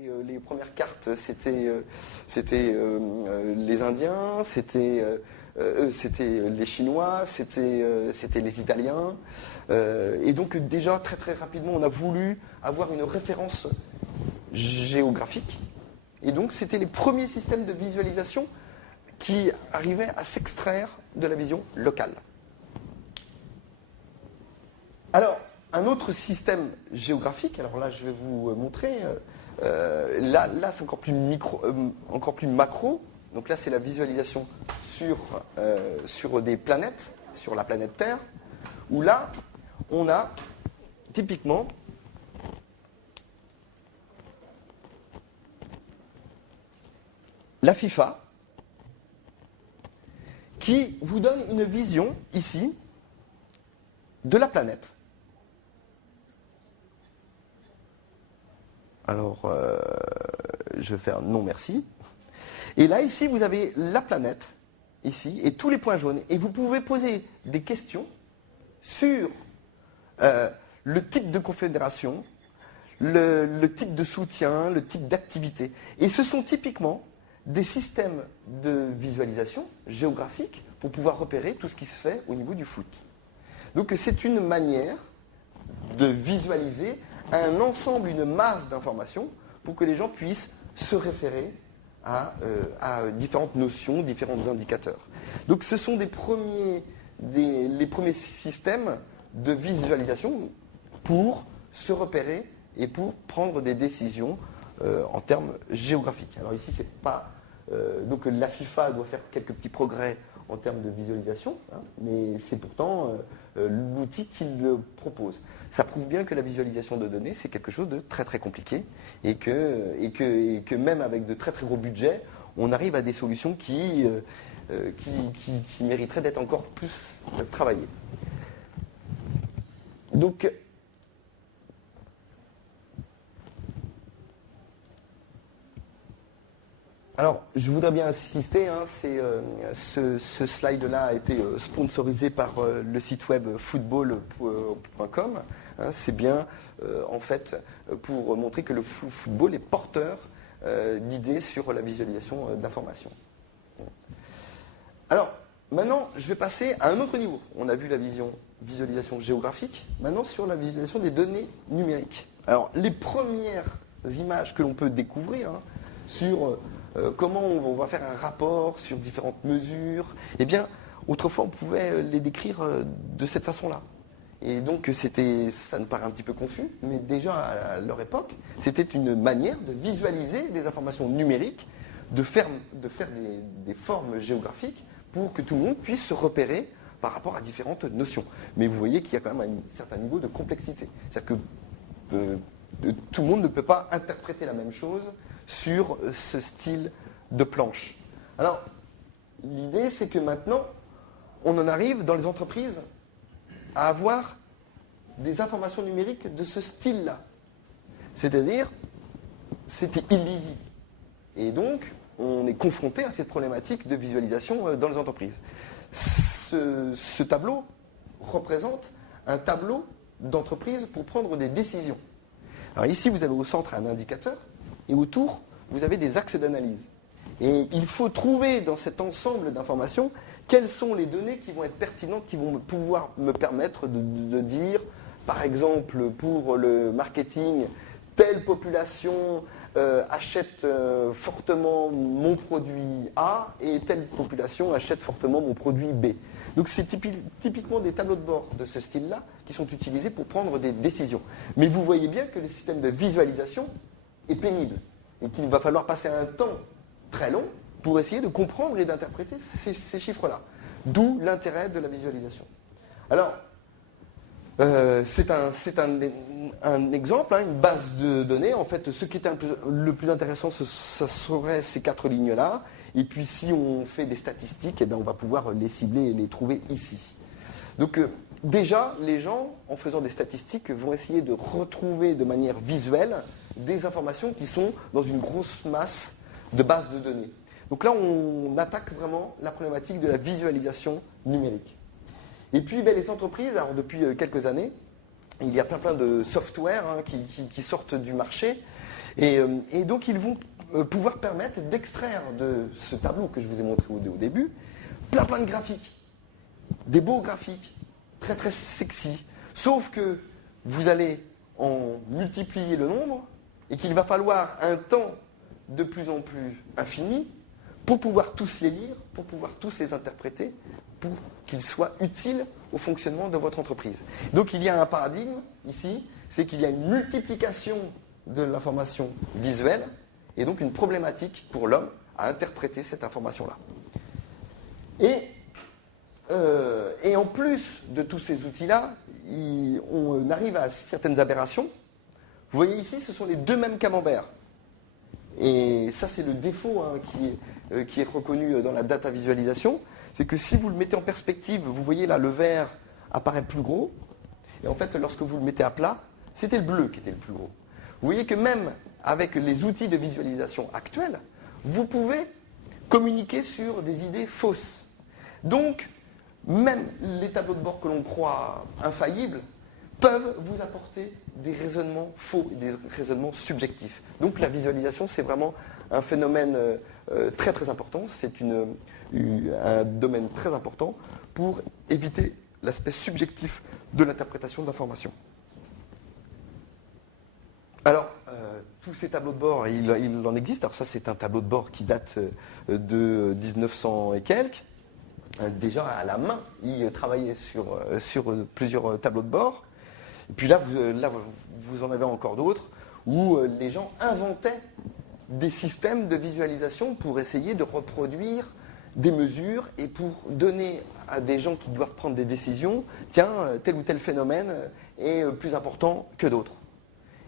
Les premières cartes, c'était les Indiens, c'était les Chinois, c'était les Italiens. Et donc déjà, très très rapidement, on a voulu avoir une référence géographique. Et donc c'était les premiers systèmes de visualisation qui arrivaient à s'extraire de la vision locale. Alors, un autre système géographique, alors là je vais vous montrer, là c'est encore plus macro, donc là c'est la visualisation sur des planètes, sur la planète Terre, où là on a typiquement la FIFA qui vous donne une vision ici de la planète. Alors, je vais faire non merci. Et là, ici, vous avez la planète, ici, et tous les points jaunes. Et vous pouvez poser des questions sur le type de confédération, le type de soutien, le type d'activité. Et ce sont typiquement des systèmes de visualisation géographique pour pouvoir repérer tout ce qui se fait au niveau du foot. Donc, c'est une manière de visualiser un ensemble, une masse d'informations pour que les gens puissent se référer à différentes notions, différents indicateurs. Donc ce sont les premiers systèmes de visualisation pour se repérer et pour prendre des décisions en termes géographiques. Alors ici, c'est pas... donc la FIFA doit faire quelques petits progrès en termes de visualisation, hein, mais c'est pourtant l'outil qu'il propose. Ça prouve bien que la visualisation de données, c'est quelque chose de très très compliqué et que même avec de très très gros budgets, on arrive à des solutions qui mériteraient d'être encore plus travaillées. Donc, alors, je voudrais bien insister, hein, ce slide-là a été sponsorisé par le site web football.com. Hein, c'est bien, en fait, pour montrer que le football est porteur d'idées sur la visualisation d'informations. Alors, maintenant, je vais passer à un autre niveau. On a vu la visualisation géographique, maintenant sur la visualisation des données numériques. Alors, les premières images que l'on peut découvrir hein, sur... comment on va faire un rapport sur différentes mesures. Eh bien, autrefois, on pouvait les décrire de cette façon-là. Et donc, ça nous paraît un petit peu confus, mais déjà à leur époque, c'était une manière de visualiser des informations numériques, de faire des formes géographiques pour que tout le monde puisse se repérer par rapport à différentes notions. Mais vous voyez qu'il y a quand même un certain niveau de complexité. C'est-à-dire que tout le monde ne peut pas interpréter la même chose sur ce style de planche. Alors, l'idée, c'est que maintenant, on en arrive dans les entreprises à avoir des informations numériques de ce style-là. C'est-à-dire, c'était illisible. Et donc, on est confronté à cette problématique de visualisation dans les entreprises. Ce tableau représente un tableau d'entreprise pour prendre des décisions. Alors ici, vous avez au centre un indicateur, et autour, vous avez des axes d'analyse. Et il faut trouver dans cet ensemble d'informations quelles sont les données qui vont être pertinentes, qui vont pouvoir me permettre de dire, par exemple, pour le marketing, telle population achète fortement mon produit A et telle population achète fortement mon produit B. Donc c'est typiquement des tableaux de bord de ce style-là qui sont utilisés pour prendre des décisions. Mais vous voyez bien que le système de visualisation est pénible et qu'il va falloir passer un temps très long pour essayer de comprendre et d'interpréter ces chiffres-là. D'où l'intérêt de la visualisation. Alors, c'est un exemple, hein, une base de données. En fait, ce qui est le plus intéressant, ce serait ces 4 lignes-là. Et puis, si on fait des statistiques, eh bien, on va pouvoir les cibler et les trouver ici. Donc, déjà, les gens, en faisant des statistiques, vont essayer de retrouver de manière visuelle des informations qui sont dans une grosse masse de bases de données. Donc là, on attaque vraiment la problématique de la visualisation numérique. Et puis, les entreprises, alors depuis quelques années, il y a plein de software hein, qui sortent du marché Et donc ils vont pouvoir permettre d'extraire de ce tableau que je vous ai montré au début, plein de graphiques, des beaux graphiques, très très sexy, sauf que vous allez en multiplier le nombre et qu'il va falloir un temps de plus en plus infini pour pouvoir tous les lire, pour pouvoir tous les interpréter, pour qu'ils soient utiles au fonctionnement de votre entreprise. Donc il y a un paradigme ici, c'est qu'il y a une multiplication de l'information visuelle et donc une problématique pour l'homme à interpréter cette information-là. Et en plus de tous ces outils-là, on arrive à certaines aberrations. Vous voyez ici, ce sont les deux mêmes camemberts. Et ça, c'est le défaut qui est reconnu dans la data visualisation. C'est que si vous le mettez en perspective, vous voyez là, le vert apparaît plus gros. Et en fait, lorsque vous le mettez à plat, c'était le bleu qui était le plus gros. Vous voyez que même avec les outils de visualisation actuels, vous pouvez communiquer sur des idées fausses. Donc, même les tableaux de bord que l'on croit infaillibles peuvent vous apporter des raisonnements faux, des raisonnements subjectifs. Donc la visualisation, c'est vraiment un phénomène très très important, c'est un domaine très important pour éviter l'aspect subjectif de l'interprétation de l'information. Alors, tous ces tableaux de bord, il en existe. Alors ça, c'est un tableau de bord qui date de 1900 et quelques. Déjà à la main, il travaillait sur plusieurs tableaux de bord. Et puis là, vous en avez encore d'autres où les gens inventaient des systèmes de visualisation pour essayer de reproduire des mesures et pour donner à des gens qui doivent prendre des décisions, tiens, tel ou tel phénomène est plus important que d'autres.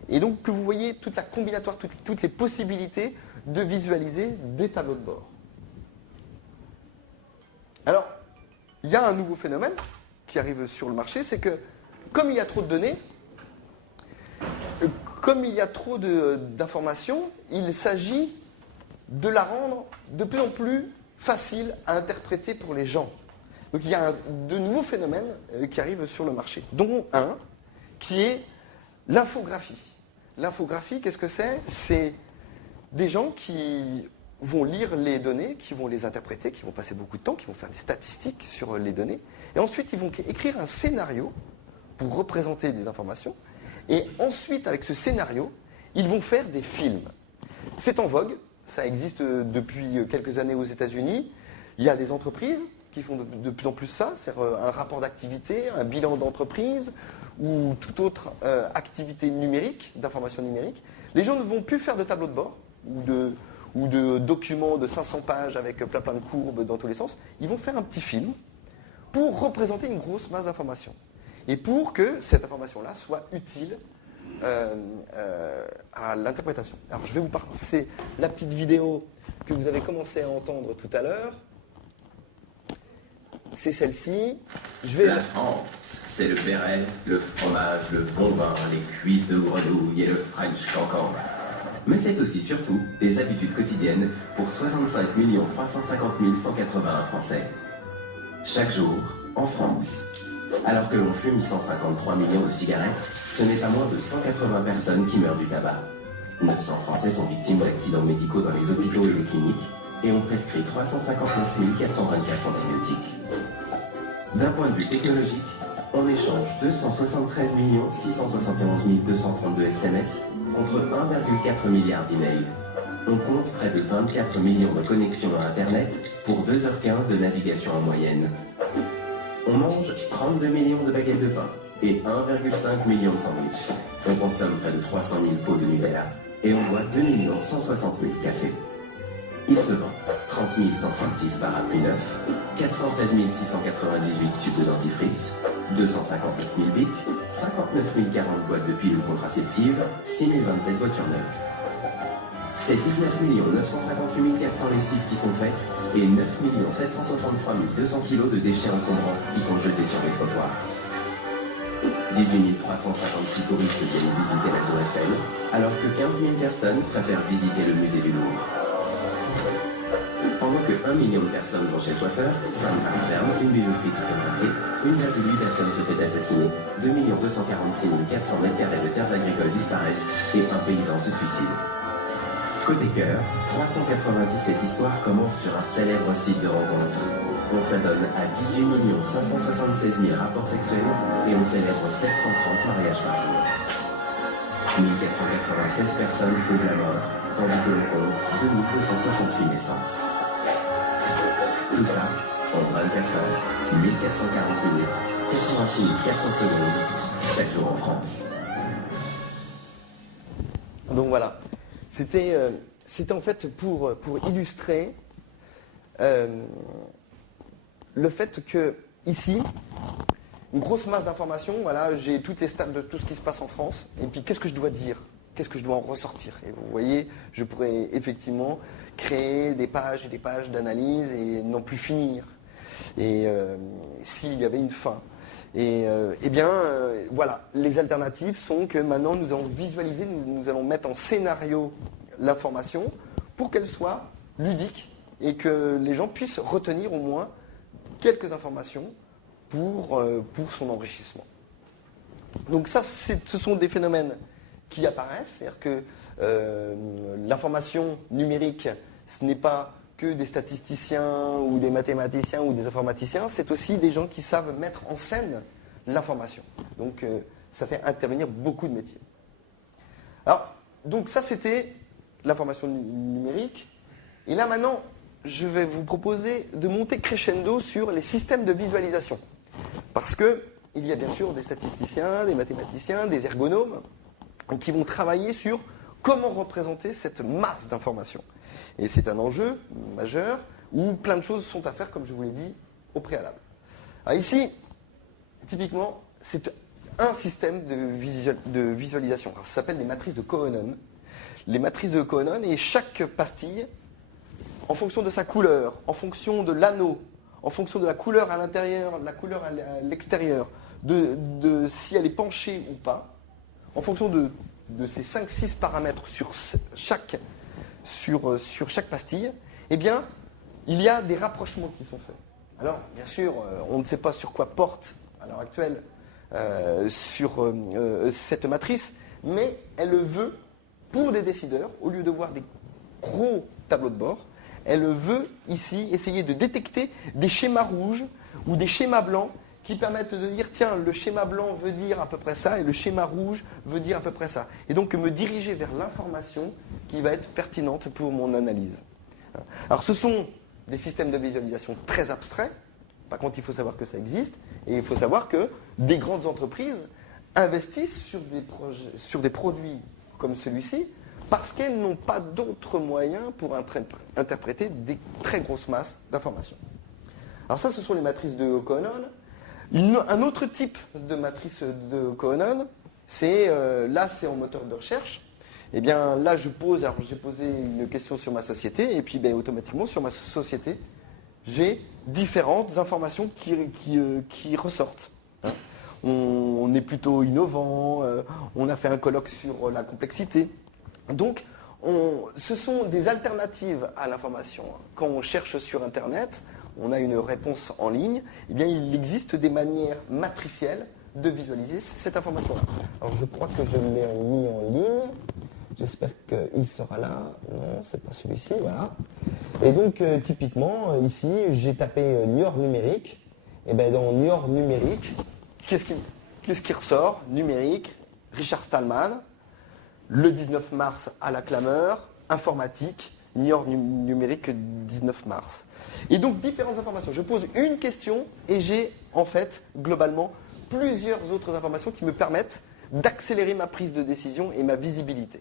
Et donc que vous voyez toute la combinatoire, toutes les possibilités de visualiser des tableaux de bord. Alors, il y a un nouveau phénomène qui arrive sur le marché, c'est que comme il y a trop de données, comme il y a trop d'informations, il s'agit de la rendre de plus en plus facile à interpréter pour les gens. Donc il y a de nouveaux phénomènes qui arrivent sur le marché, dont un qui est l'infographie. L'infographie, qu'est-ce que c'est? C'est des gens qui vont lire les données, qui vont les interpréter, qui vont passer beaucoup de temps, qui vont faire des statistiques sur les données, et ensuite ils vont écrire un scénario pour représenter des informations, et ensuite avec ce scénario, ils vont faire des films. C'est en vogue, ça existe depuis quelques années aux États-Unis. Il y a des entreprises qui font de plus en plus ça, c'est un rapport d'activité, un bilan d'entreprise, ou toute autre activité numérique, d'information numérique. Les gens ne vont plus faire de tableau de bord, ou de documents de 500 pages avec plein de courbes dans tous les sens. Ils vont faire un petit film pour représenter une grosse masse d'informations. Et pour que cette information-là soit utile à l'interprétation. Alors je vais vous passer la petite vidéo que vous avez commencé à entendre tout à l'heure. C'est celle-ci. La France, c'est le béret, le fromage, le bon vin, les cuisses de grenouille et le French cancan. Mais c'est aussi surtout des habitudes quotidiennes pour 65 350 181 Français. Chaque jour, en France, alors que l'on fume 153 millions de cigarettes, ce n'est pas moins de 180 personnes qui meurent du tabac. 900 Français sont victimes d'accidents médicaux dans les hôpitaux et les cliniques, et on prescrit 359 424 antibiotiques. D'un point de vue technologique, on échange 273 671 232 SMS contre 1,4 milliard d'emails. On compte près de 24 millions de connexions à Internet pour 2h15 de navigation en moyenne. On mange 32 millions de baguettes de pain et 1,5 million de sandwichs. On consomme près de 300 000 pots de Nutella et on boit 2 160 000 cafés. Il se vend 30 136 parapluies neufs, 413 698 tubes de dentifrice, 259 000 bics, 59 040 boîtes de pilules contraceptives, 6 027 voitures neuves. C'est 19 958 400 lessives qui sont faites et 9 763 200 kilos de déchets encombrants qui sont jetés sur les trottoirs. 18 356 touristes viennent visiter la Tour Eiffel, alors que 15 000 personnes préfèrent visiter le musée du Louvre. Pendant que 1 million de personnes vont chez le coiffeur, 5 Paris ferme, une bijouterie se fait braquer, 1,8 personnes se fait assassiner, 2 246 400 mètres carrés de terres agricoles disparaissent et un paysan se suicide. Côté cœur, 397 histoires commencent sur un célèbre site de rencontre. On s'adonne à 18 576 000 rapports sexuels et on célèbre 730 mariages par jour. 1496 personnes trouvent la mort, tandis que l'on compte 2268 naissances. Tout ça en 24 heures, 1440 minutes, 86 400 secondes, chaque jour en France. Donc voilà, c'était en fait pour illustrer le fait que ici, une grosse masse d'informations, voilà, j'ai toutes les stats de tout ce qui se passe en France, et puis qu'est-ce que je dois dire, qu'est-ce que je dois en ressortir. Et vous voyez, je pourrais effectivement créer des pages et des pages d'analyse et n'en plus finir. Et s'il y avait une fin. Et voilà, les alternatives sont que maintenant nous allons visualiser, nous allons mettre en scénario l'information pour qu'elle soit ludique et que les gens puissent retenir au moins quelques informations pour son enrichissement. Donc ça, ce sont des phénomènes qui apparaissent, c'est-à-dire que l'information numérique, ce n'est pas que des statisticiens ou des mathématiciens ou des informaticiens, c'est aussi des gens qui savent mettre en scène l'information. Donc ça fait intervenir beaucoup de métiers. Alors, donc ça c'était l'information numérique. Et là maintenant, je vais vous proposer de monter crescendo sur les systèmes de visualisation. Parce que il y a bien sûr des statisticiens, des mathématiciens, des ergonomes qui vont travailler sur comment représenter cette masse d'informations. Et c'est un enjeu majeur où plein de choses sont à faire, comme je vous l'ai dit, au préalable. Alors ici, typiquement, c'est un système de visualisation. Alors, ça s'appelle les matrices de Cohen. Les matrices de Cohen, et chaque pastille, en fonction de sa couleur, en fonction de l'anneau, en fonction de la couleur à l'intérieur, la couleur à l'extérieur, de si elle est penchée ou pas, en fonction de ces 5-6 paramètres sur chaque pastille, eh bien, il y a des rapprochements qui sont faits. Alors, bien sûr, on ne sait pas sur quoi porte, à l'heure actuelle, sur cette matrice, mais elle veut, pour des décideurs, au lieu de voir des gros tableaux de bord, elle veut ici essayer de détecter des schémas rouges ou des schémas blancs qui permettent de dire, tiens, le schéma blanc veut dire à peu près ça et le schéma rouge veut dire à peu près ça. Et donc me diriger vers l'information qui va être pertinente pour mon analyse. Alors ce sont des systèmes de visualisation très abstraits. Par contre, il faut savoir que ça existe et il faut savoir que des grandes entreprises investissent sur des produits comme celui-ci parce qu'elles n'ont pas d'autres moyens pour interpréter des très grosses masses d'informations. Alors ça, ce sont les matrices de Cohen. Un autre type de matrice de Cohen, c'est en moteur de recherche. Eh bien là, j'ai posé une question sur ma société et puis automatiquement sur ma société, j'ai différentes informations qui ressortent. On est plutôt innovant, on a fait un colloque sur la complexité. Donc, ce sont des alternatives à l'information. Quand on cherche sur Internet, on a une réponse en ligne, eh bien, il existe des manières matricielles de visualiser cette information-là. Alors, je crois que je l'ai mis en ligne. J'espère qu'il sera là. Non, c'est pas celui-ci, voilà. Et donc, typiquement, ici, j'ai tapé Niort numérique. Et bien, dans Niort numérique, qu'est-ce qui ressort? Numérique, Richard Stallman, le 19 mars à la clameur, informatique, Niort numérique 19 mars. Et donc différentes informations. Je pose une question et j'ai en fait globalement plusieurs autres informations qui me permettent d'accélérer ma prise de décision et ma visibilité.